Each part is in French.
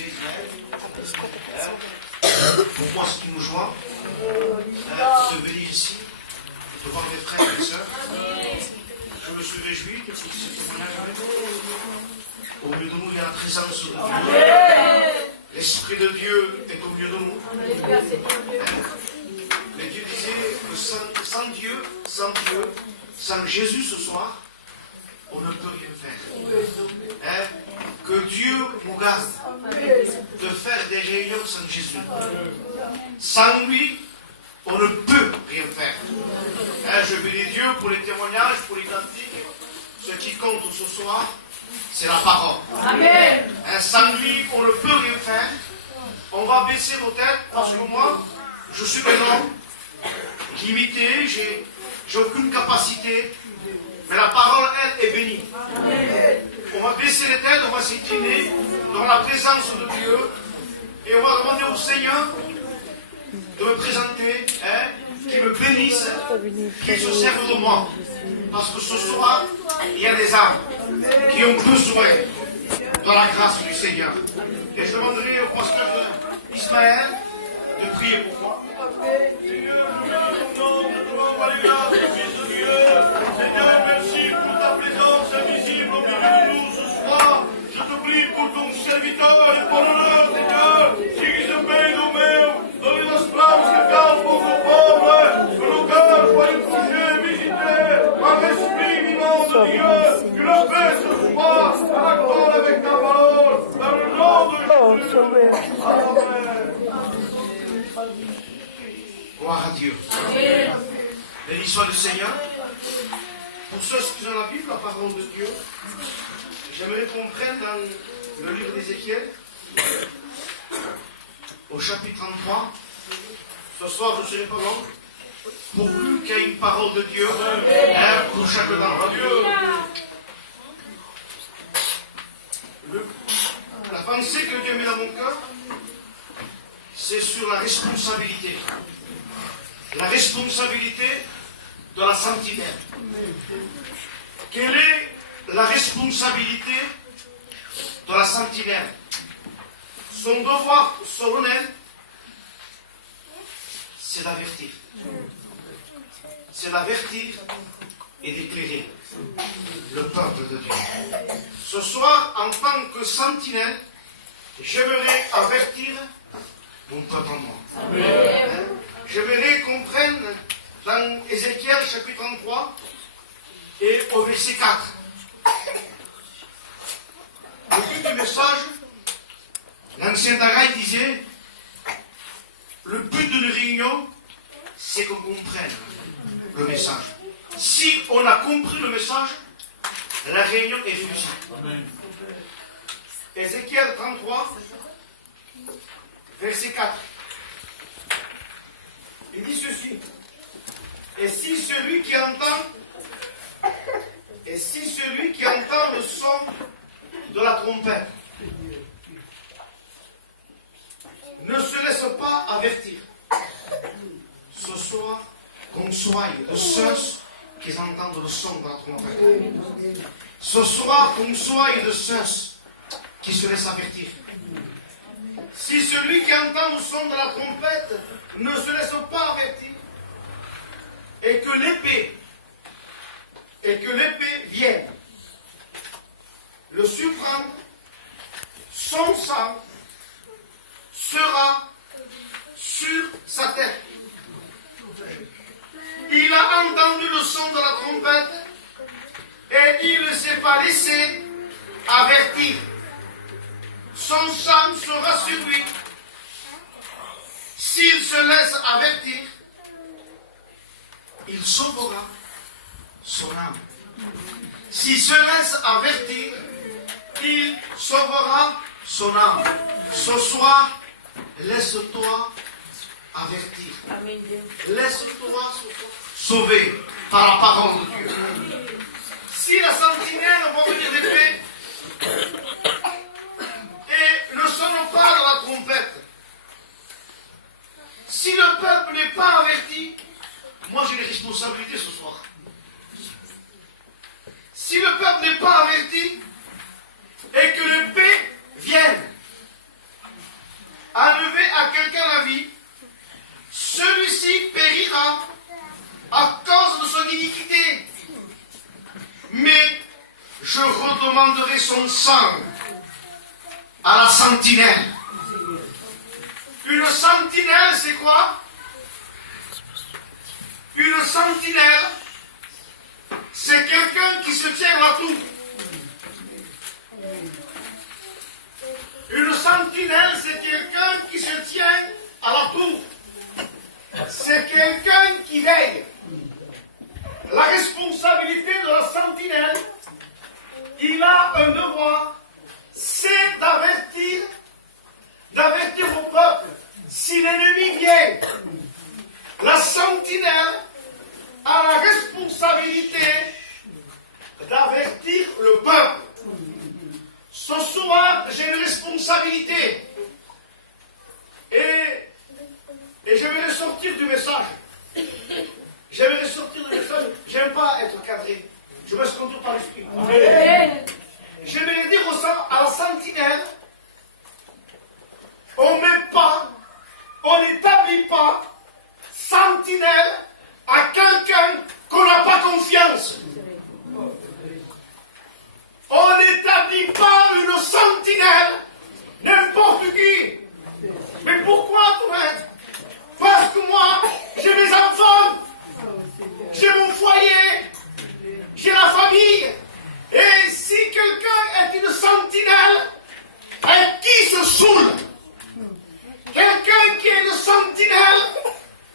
peuplé d'Israël. Pour moi, c'est une joie de venir ici, de voir mes frères et mes sœurs. Je me suis réjoui de ce témoignage. Au milieu de nous, il y a la présence de Dieu. L'Esprit de Dieu est au milieu de nous. Mais Dieu disait que sans Dieu, sans Jésus ce soir, on ne peut rien faire. Que Dieu nous garde de faire des réunions sans Jésus. Sans lui, on ne peut rien faire. Je bénis Dieu pour les témoignages, pour les cantiques. Ce qui compte ce soir, c'est la parole. Amen. Sans lui, on ne peut rien faire. On va baisser nos têtes parce que moi, je suis un homme limité, j'ai aucune capacité. Mais la parole, elle, est bénie. Amen. On va baisser les têtes, on va s'incliner dans la présence de Dieu. Et on va demander au Seigneur de me présenter, qu'il me bénisse, qu'il se serve de moi. Parce que ce soir, il y a des âmes qui ont besoin de la grâce du Seigneur. Et je demanderai au pasteur Ismaël de prier pour moi. Seigneur, Seigneur, merci pour ta présence invisible au milieu de nous ce soir. Je te prie pour ton serviteur et pour l'honneur, Seigneur. Sigisbem do meu, donne nos bravos que calmam o povo, que nos cœurs soient touchés, visités par l'Esprit vivant de Dieu. Que nos paix ce soir en accord avec ta parole, dans le nom de Jésus. Amen. Gloire à Dieu. Béni soit le Seigneur. Pour ceux qui ont la Bible, la parole de Dieu, j'aimerais qu'on prenne dans le livre d'Ézéchiel, au chapitre 33. Ce soir, je ne serai pas long, pourvu qu'il y ait une parole de Dieu pour chacun d'entre nous. La pensée que Dieu met dans mon cœur, c'est sur la responsabilité. La responsabilité de la sentinelle. Quelle est la responsabilité de la sentinelle? Son devoir solennel, c'est d'avertir. C'est d'avertir et d'éclairer le peuple de Dieu. Ce soir, en tant que sentinelle, j'aimerais avertir mon peuple en moi. J'aimerais qu'on prenne dans Ézéchiel chapitre 33 et au verset 4. Au but du message, l'ancien Dagaï disait, le but d'une réunion, c'est qu'on comprenne le message. Si on a compris le message, la réunion est réussie. Ézéchiel 33, verset 4. Il dit ceci. Et si celui qui entend le son de la trompette ne se laisse pas avertir, ce soir, qu'on soit de ceux qui entendent le son de la trompette. Ce soir, qu'on soit de ceux qui se laissent avertir. Si celui qui entend le son de la trompette ne se laisse pas avertir, et que l'épée vienne le surprendre, son sang sera sur sa tête. Il a entendu le son de la trompette et il ne s'est pas laissé avertir. Son sang sera sur lui. S'il se laisse avertir, il sauvera son âme. S'il se laisse avertir, il sauvera son âme. Ce soir, laisse-toi avertir. Laisse-toi sauver par la parole de Dieu. Si la sentinelle va venir d'épée et ne sonne pas dans la trompette, si le peuple n'est pas averti, moi j'ai des responsabilités ce soir. Si le peuple n'est pas averti et que l'épée vienne ensemble à la sentinelle. Une sentinelle, c'est quoi? Une sentinelle, c'est quelqu'un qui se tient à la tour. Une sentinelle, c'est quelqu'un qui se tient à la tour. C'est quelqu'un qui veille. La responsabilité de la sentinelle, il a un devoir, c'est d'avertir au peuple si l'ennemi vient. La sentinelle a la responsabilité d'avertir le peuple. Ce soir, j'ai une responsabilité. Et j'aimerais sortir du message. J'aime pas être cadré. Je me conduire par l'esprit. J'aimerais dire à la sentinelle, on n'établit pas sentinelle à quelqu'un qu'on n'a pas confiance. On n'établit pas une sentinelle n'importe qui. Mais pourquoi, toi? Parce que moi, j'ai mes enfants, j'ai mon foyer, j'ai la famille. Et si quelqu'un est une sentinelle, et qui se saoule, quelqu'un qui est une sentinelle,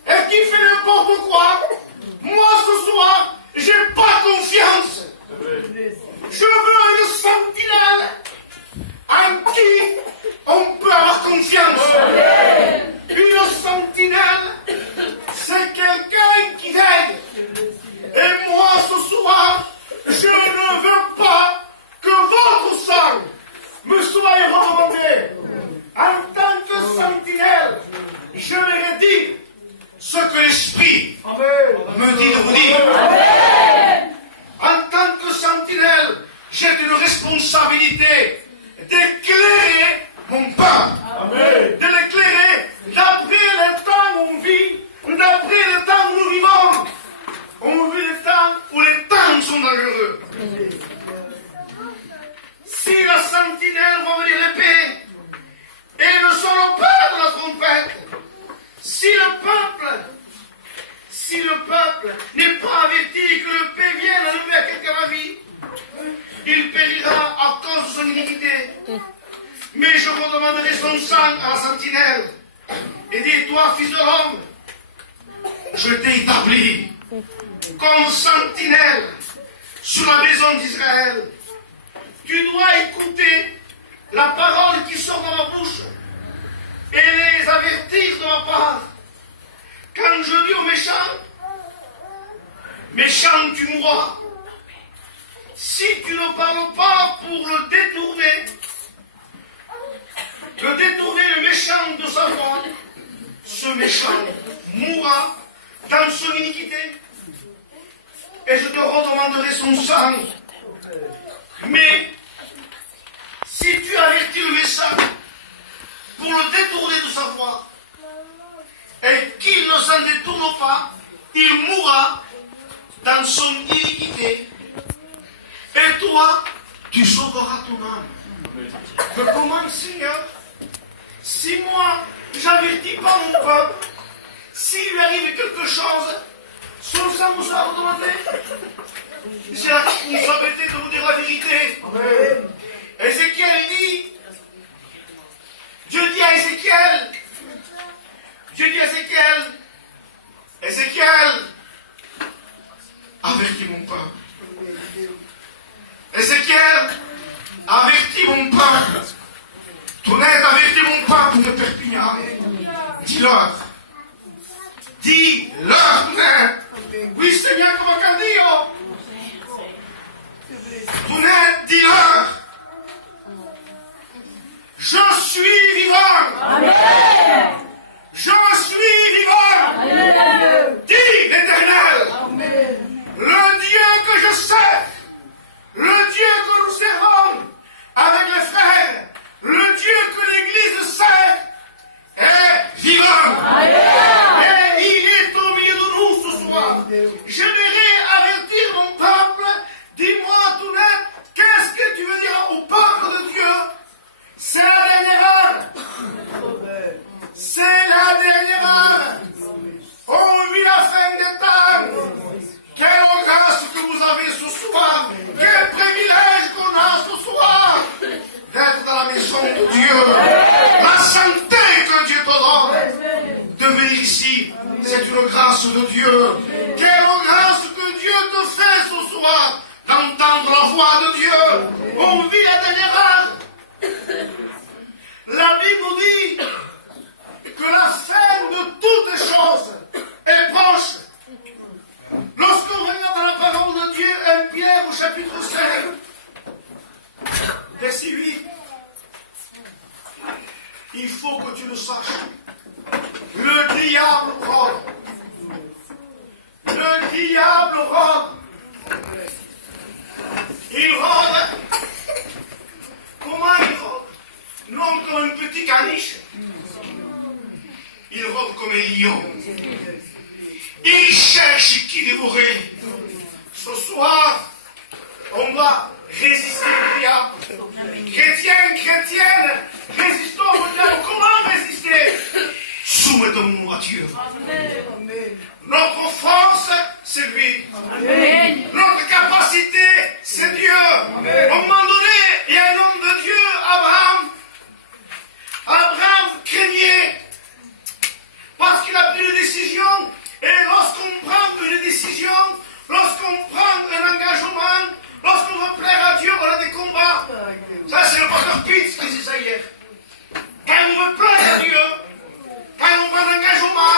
et qui fait n'importe quoi, moi ce soir, j'ai pas confiance. Je veux une sentinelle en qui on peut avoir confiance. Une sentinelle, c'est quelqu'un qui veille. Et moi ce soir, je ne veux pas que votre sang me soit redemandé. En tant que sentinelle, je vais dire ce que l'Esprit me dit de vous dire. En tant que sentinelle, j'ai une responsabilité d'éclairer mon peuple, de l'éclairer d'après le temps où on vit, d'après le temps où nous vivons. On vit le temps où les temps sont dangereux. Si la sentinelle va venir l'épée et ne sonne pas de la trompette, si le peuple n'est pas averti que le paix vienne enlever à quelqu'un la vie, il périra à cause de son iniquité. Mais je redemanderai son sang à la sentinelle et dis, toi, fils de l'homme, je t'ai établi comme sentinelle sur la maison d'Israël. Tu dois écouter la parole qui sort de ma bouche et les avertir de ma part. Quand je dis aux méchants, méchant tu mourras. Si tu ne parles pas pour le détourner le méchant de sa voie, ce méchant mourra dans son iniquité. Et je te redemanderai son sang. Mais si tu avertis le méchant pour le détourner de sa voie, et qu'il ne s'en détourne pas, il mourra dans son iniquité. Et toi, tu sauveras ton âme. Mais comment, Seigneur, si moi, j'avertis pas mon peuple, s'il lui arrive quelque chose, son sang me sera redemandé? J'ai la responsabilité de vous dire la vérité. Amen. Ézéchiel dit, Dieu dit à Ézéchiel, Ézéchiel, avertis mon peuple. Ézéchiel, avertis mon peuple. Tonnerre, avertis mon peuple de Perpignan. Dis-leur. Dis-leur, Tonnerre. Oui, Seigneur, comme on dit. Tonnerre, dis-leur. Je suis vivant. Amen. Je suis vivant. Amen. Dis l'Éternel. Amen. Le Dieu que je sers, le Dieu que nous servons avec les frères, le Dieu que l'Église sert est vivant. Amen. Et il est au milieu de nous ce soir. J'aimerais avertir mon peuple. Dis-moi tout net, qu'est-ce que tu veux dire au peuple? maison de Dieu. La santé que Dieu te donne. De venir ici, c'est une grâce de Dieu. Quelle grâce que Dieu te fait ce soir d'entendre la voix de Dieu. On vit la dernière heure. La Bible dit que la fin de toutes les choses est proche. Lorsqu'on regarde la parole de Dieu, 1 Pierre au chapitre 5, verset 8, il faut que tu le saches. Le diable rôde. Le diable rôde. Il rôde. Comment il rôde? Non comme un petit caniche. Il rôde comme un lion. Il cherche qui dévorer. Ce soir, on va résister au diable. Chrétiens, chrétiennes, résistons au diable. Comment résister? Soumettons-nous à Dieu. Notre force, c'est lui. Amen. Notre capacité, c'est Dieu. Amen. À un moment donné, il y a un homme de Dieu, Abraham. Abraham craignait parce qu'il a pris une décision. Et lorsqu'on prend une décision, lorsqu'on prend un engagement, lorsqu'on veut plaire à Dieu, on a des combats. Ça, c'est le pasteur Pitts qui dit ça hier. Quand on veut plaire à Dieu, quand on prend un engagement,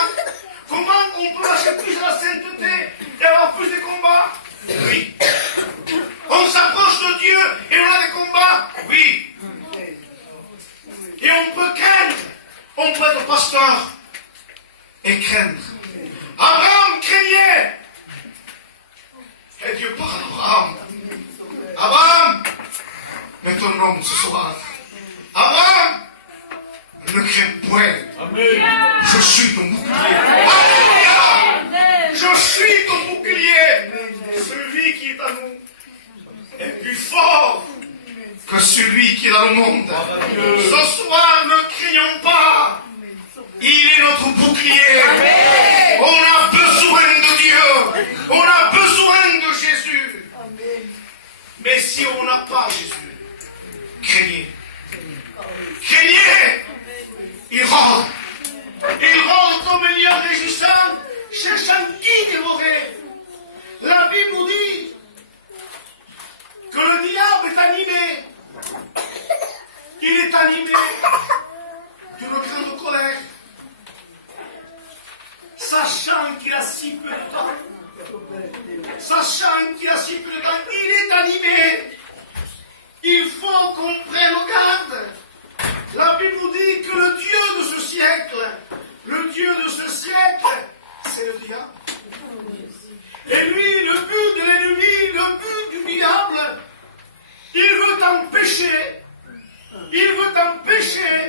comment on peut lâcher plus de la sainteté et avoir plus de combats? Oui. On s'approche de Dieu et on a des combats? Oui. Et on peut craindre. On peut être pasteur et craindre. Abraham craignait. Et Dieu parle à Abraham. Abraham, mets ton nom ce soir. Abraham, ne crains point. Amen. Je suis ton bouclier. Alléluia. Je suis ton bouclier. Celui qui est à nous est plus fort que celui qui est dans le monde. Ce soir, ne craignons pas. Il est notre bouclier. Amen. On a besoin de Dieu. On a besoin de Jésus. Amen. Mais si on n'a pas Jésus, craignez. Craignez. Il rôde. Il rôde comme un lion régissant, cherchant qui dévorer. La Bible nous dit que le diable est animé. Il est animé d'une grande colère. Sachant qu'il a si peu de temps, il est animé. Il faut qu'on prenne garde. La Bible nous dit que le Dieu de ce siècle, c'est le diable. Et lui, le but de l'ennemi, le but du diable, il veut t'empêcher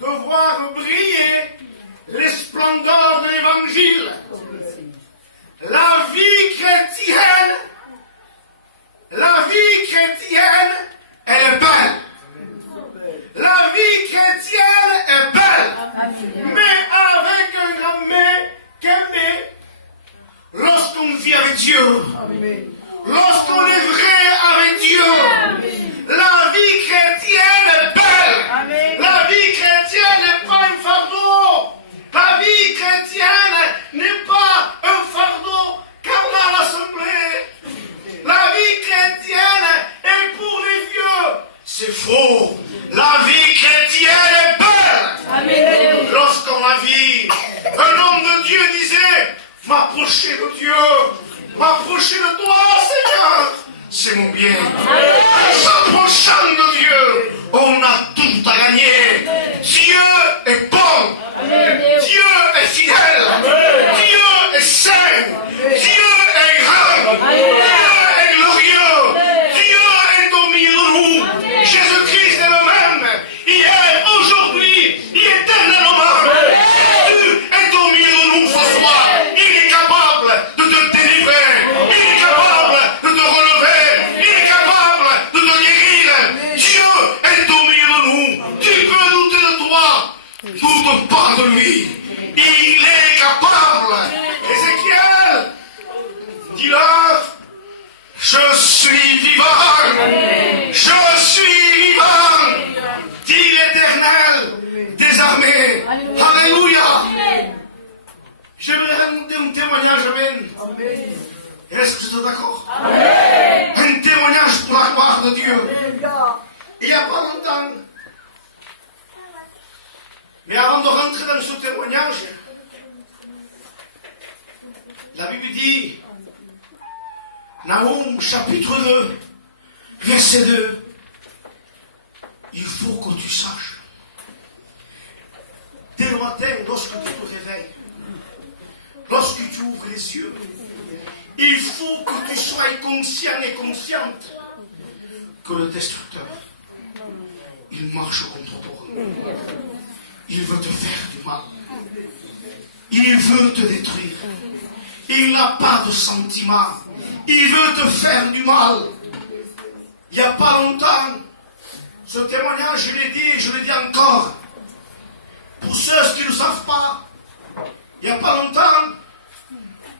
de voir briller les splendeurs de l'évangile. La vie chrétienne, elle est belle. La vie chrétienne est belle. Mais avec un grand mais, lorsqu'on vit avec Dieu, lorsqu'on est vrai avec Dieu, la vie chrétienne est belle. La vie chrétienne n'est pas un fardeau. La vie chrétienne n'est pas un fardeau comme dans l'assemblée. La vie chrétienne est pour les vieux. C'est faux. La vie chrétienne est belle. Amen. Lorsqu'on la vit, un homme de Dieu disait, m'approcher de Dieu, m'approcher de toi, Seigneur, c'est mon bien. S'approchant de Dieu, on a tout à gagner. Dieu est bon. Dieu est fidèle. Dieu est saint. Dieu est grand. Dieu est glorieux. Dieu est au milieu de nous. Jésus-Christ est le même. Hier, aujourd'hui, il est éternellement. Jésus est au milieu de nous ce soir. Il est capable de te délivrer. Il est capable de te relever. Il est capable de te guérir. Dieu est au milieu de nous. Tu peux douter de toi. Doute pas de lui. Il est capable. Ézéchiel, dis-leur, je suis vivant. Je suis vivant. Est-ce que vous êtes d'accord? Un témoignage pour la gloire de Dieu. Il n'y a pas longtemps. Mais avant de rentrer dans ce témoignage, la Bible dit, Nahum chapitre 2, verset 2, il faut que tu saches, dès le matin, lorsque tu te réveilles, lorsque tu ouvres les yeux, il faut que tu sois conscient et consciente que le destructeur, il marche contre toi. Il veut te faire du mal. Il veut te détruire. Il n'a pas de sentiment. Il veut te faire du mal. Il n'y a pas longtemps, ce témoignage, je l'ai dit et je le dis encore. Pour ceux qui ne savent pas, il n'y a pas longtemps,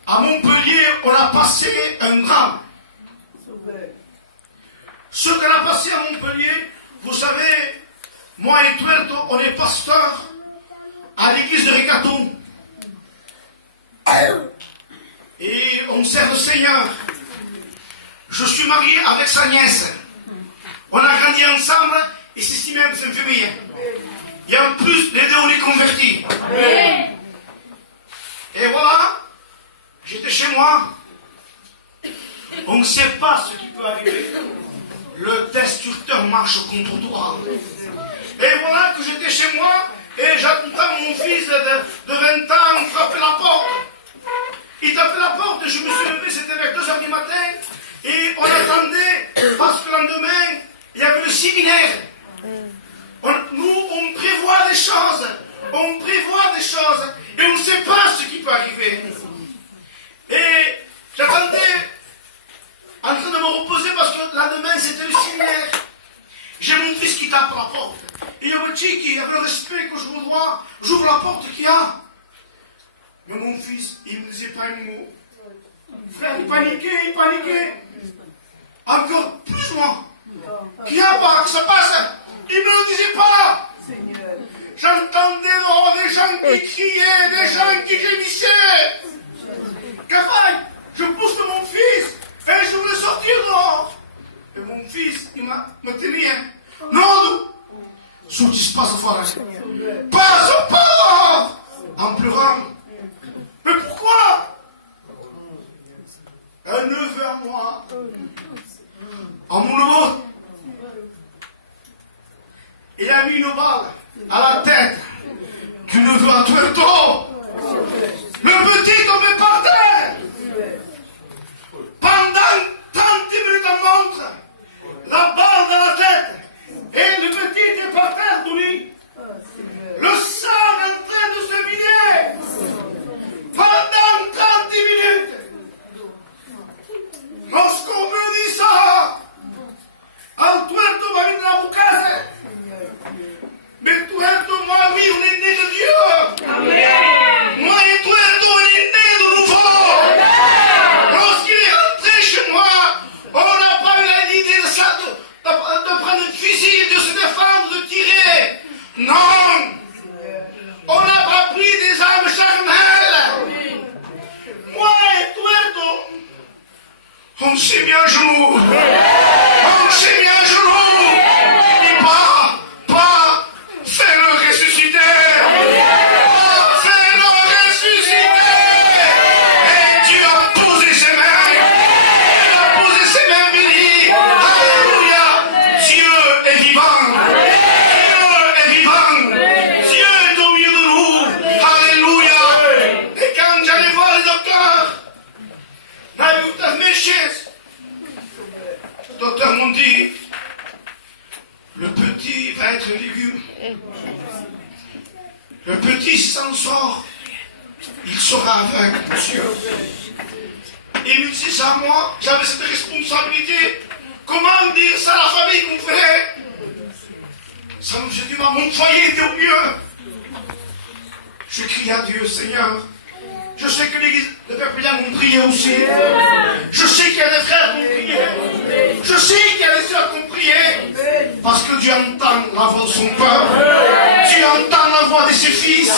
à Montpellier, on a passé un drame. Ce qu'on a passé à Montpellier, vous savez, moi et Tuerto, on est pasteurs à l'église de Récaton. Et on sert le Seigneur. Je suis marié avec sa nièce. On a grandi ensemble et c'est si même, c'est une famille. Et en plus, les deux, on est convertis. Et voilà, j'étais chez moi. On ne sait pas ce qui peut arriver. Le destructeur marche contre toi. Et voilà que j'étais chez moi et j'attends mon fils de 20 ans frapper la porte. Il tapait la porte et je me suis levé, c'était vers 2h du matin. Et on attendait parce que le lendemain, il y avait le séminaire. Nous, on prévoit des choses. On prévoit des choses. Et on ne sait pas ce qui peut arriver. Et j'attendais en train de me reposer parce que le lendemain, c'était le séminaire. J'ai mon fils qui tape à la porte. Et il y a un petit qui avait le respect que je me dois. J'ouvre la porte qu'il y a. Mais mon fils, il ne me disait pas un mot. Frère, il paniquait. Encore plus moi. Qu'il y a pas, que ça passe. Il ne me le disait pas. J'entendais dehors des gens qui criaient, des gens qui gémissaient. Qu'après, je pousse mon fils et je voulais sortir dehors. Et mon fils, il me tenait. Non, ce qui se passe au fond. Pas en pleurant. Mais pourquoi? Un neveu à moi, à mon neveu, il a mis une balle à la tête du neveu à Tuerto. Le petit tombé par terre. Pendant 30 minutes en montre, la balle dans la tête. Et le petit était par terre, Tony. Le sang est en train de se vider. Pendant 30 minutes. Lorsqu'on me dit ça, al Tuerto va venir la boucasse. Mais Tuerto, moi, oui, on est né de Dieu. Amen. Moi et Tuerto, on est né de nouveau. Amen. Lorsqu'il est rentré chez moi, on n'a pas eu l'idée de prendre un fusil, de se défendre, de tirer. Non. On n'a pas pris des armes charnelles. Moi et Tuerto, on s'est mis à genoux. On s'est mis à genoux. Et pas, fais-le ressusciter. Fais-le ressusciter. Et Dieu a posé ses mains. Il a posé ses mains bénies. Alléluia. Dieu est vivant. Dieu est vivant. Dieu est au milieu de nous. Alléluia. Et quand j'allais voir les docteurs, les docteurs m'ont dit, le petit va être un légume. Le petit s'en sort, il sera aveugle, monsieur. Et il me dit ça à moi, j'avais cette responsabilité. Comment dire ça à la famille qu'on fait? Ça me dit, mon foyer était au mieux. Je crie à Dieu, Seigneur. Je sais que l'église, le peuple blanc vont prier aussi. Je sais qu'il y a des frères qui vont prier. Je sais qu'il y a des sœurs qui vont prier. Parce que Dieu entend la voix de son peuple. Dieu entend la voix de ses fils.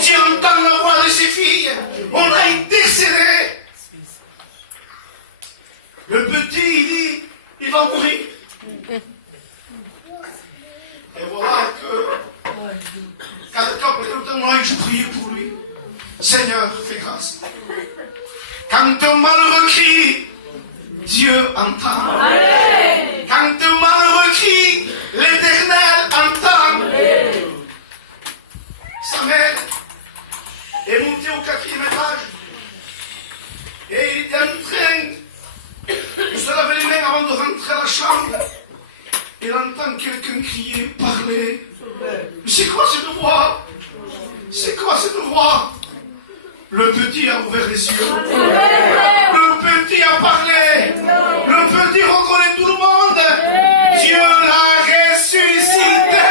Dieu entend la voix de ses filles. On a intercédé. il dit, il va mourir. Et voilà que, quand je priais pour lui, Seigneur, fais grâce. Quand un malheureux crie, Dieu entend. Amen. Quand un malheureux crie, l'Éternel entend. Amen. Sa mère est montée au 4e étage et il était en train de se laver les mains avant de rentrer à la chambre. Il entend quelqu'un crier, parler. Mais c'est quoi cette voix? C'est quoi cette voix? Le petit a ouvert les yeux. Le petit a parlé. Le petit reconnaît tout le monde. Dieu l'a ressuscité.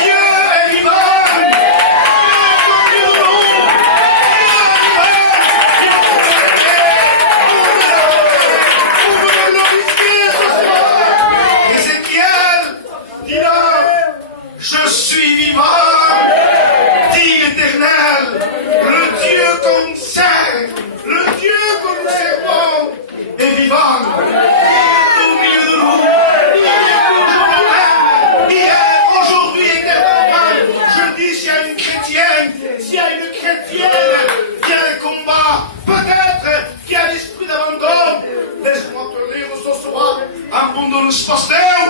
Dieu est vivant. Ézéchiel dit là, je suis vivant, dit l'Éternel. Le Dieu qu'on sert, le Dieu que nous servons est vivant. Au milieu de nous, hier, aujourd'hui, éternellement. Je dis, s'il y a une chrétienne qui a un combat, peut-être qui a l'esprit d'abandon, laisse-moi te lire ce soir, abandonne ce pasteur,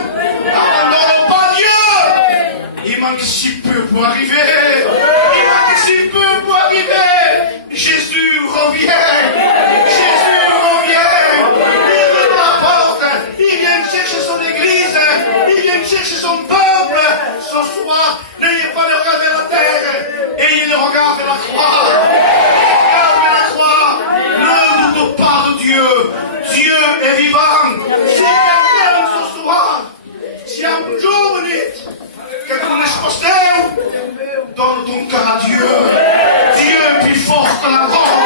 abandonne pas Dieu. Il manque si peu pour arriver. Il manque si peu pour arriver. Jésus revient. Jésus revient. Il ouvre la porte. Il vient chercher son église. Il vient chercher son peuple. Ce soir, n'ayez pas le regard vers la terre. Ayez le regard vers la croix. Regard vers la croix. Ne doute pas de Dieu. Dieu est vivant. Si quelqu'un ce soir, si un jour vous dites, que tu n'es donne ton cœur à Dieu. Dieu est plus fort que la mort.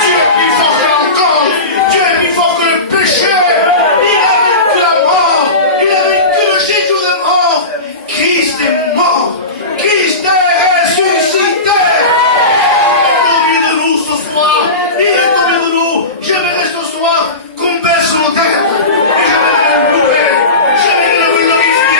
Dieu est plus fort que l'alcool. Dieu est plus fort que le péché. Il a vaincu la mort. Il a vaincu le séjour de mort. Christ est mort. Christ est ressuscité. Au milieu de nous ce soir, il est